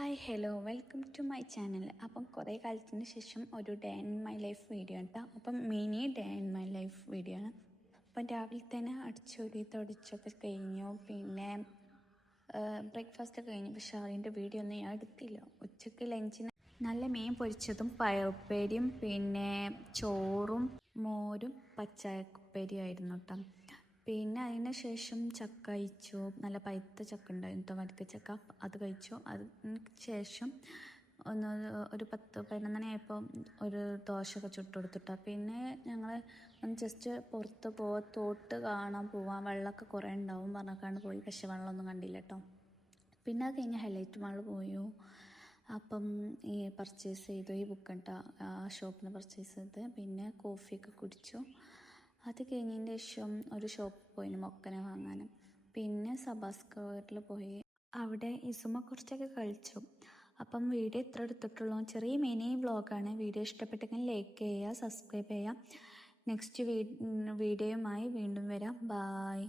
Hi hello welcome to my channel. അപ്പം കുറേ കാലത്തിന് ശേഷം ഒരു day in my life video കേട്ടോ. അപ്പം mini day in my life video ആണ്. അപ്പം രാവിലെ തന്നെ അടിച്ചൊരു തുടച്ചൊക്കെ കഴിഞ്ഞു. പിന്നെ ബ്രേക്ക്ഫാസ്റ്റ് കഴിഞ്ഞു. പക്ഷെ അതിൻ്റെ വീഡിയോ ഒന്നും ഞാൻ എടുത്തില്ല. ഉച്ചയ്ക്ക് ലഞ്ചിന് നല്ല മീൻ പൊരിച്ചതും പയറുപ്പേരിയും പിന്നെ ചോറും മോരും പച്ചക്കുപ്പേരിയും ആയിരുന്നു കേട്ടോ. പിന്നെ അതിന് ശേഷം ചക്ക കഴിച്ചു. നല്ല പഴുത്ത ചക്ക ഉണ്ടായിരുന്നു, വരിക്ക ചക്ക, അത് കഴിച്ചു. അതിന് ശേഷം ഒരു 10-11 ആയപ്പോൾ ഒരു ദോശയൊക്കെ ചുട്ടെടുത്തിട്ട. പിന്നെ ഞങ്ങൾ ഒന്ന് ജസ്റ്റ് പുറത്ത് പോവാൻ, തോട്ട് കാണാൻ പോവാൻ, വെള്ളമൊക്കെ കുറേ ഉണ്ടാവും പറഞ്ഞാൽ പോയി. പക്ഷെ വെള്ളമൊന്നും കണ്ടില്ല കേട്ടോ. പിന്നെ അത് കഴിഞ്ഞ് ഹൈലൈറ്റ് മാൾ പോയി. അപ്പം ഈ പർച്ചേസ് ചെയ്തു, ഈ ബുക്ക് കേട്ടോ ആ ഷോപ്പിൽ നിന്ന് പർച്ചേസ് ചെയ്ത്. പിന്നെ കോഫിയൊക്കെ കുടിച്ചു. അത് കഴിഞ്ഞതിന് ശേഷം ഒരു ഷോപ്പിൽ പോയി മൊക്കനെ വാങ്ങാൻ. പിന്നെ സബാ സ്ക്വയറിൽ പോയി. അവിടെ ഇസുമ കുറച്ചൊക്കെ കളിച്ചു. അപ്പം വീഡിയോ ഇത്ര എടുത്തിട്ടുള്ളൂ. ചെറിയ മിനി വ്ളോഗാണ്. വീഡിയോ ഇഷ്ടപ്പെട്ടെങ്കിൽ ലൈക്ക് ചെയ്യുക, സബ്സ്ക്രൈബ് ചെയ്യുക. നെക്സ്റ്റ് വീഡിയോയുമായി വീണ്ടും വരാം. ബായ്.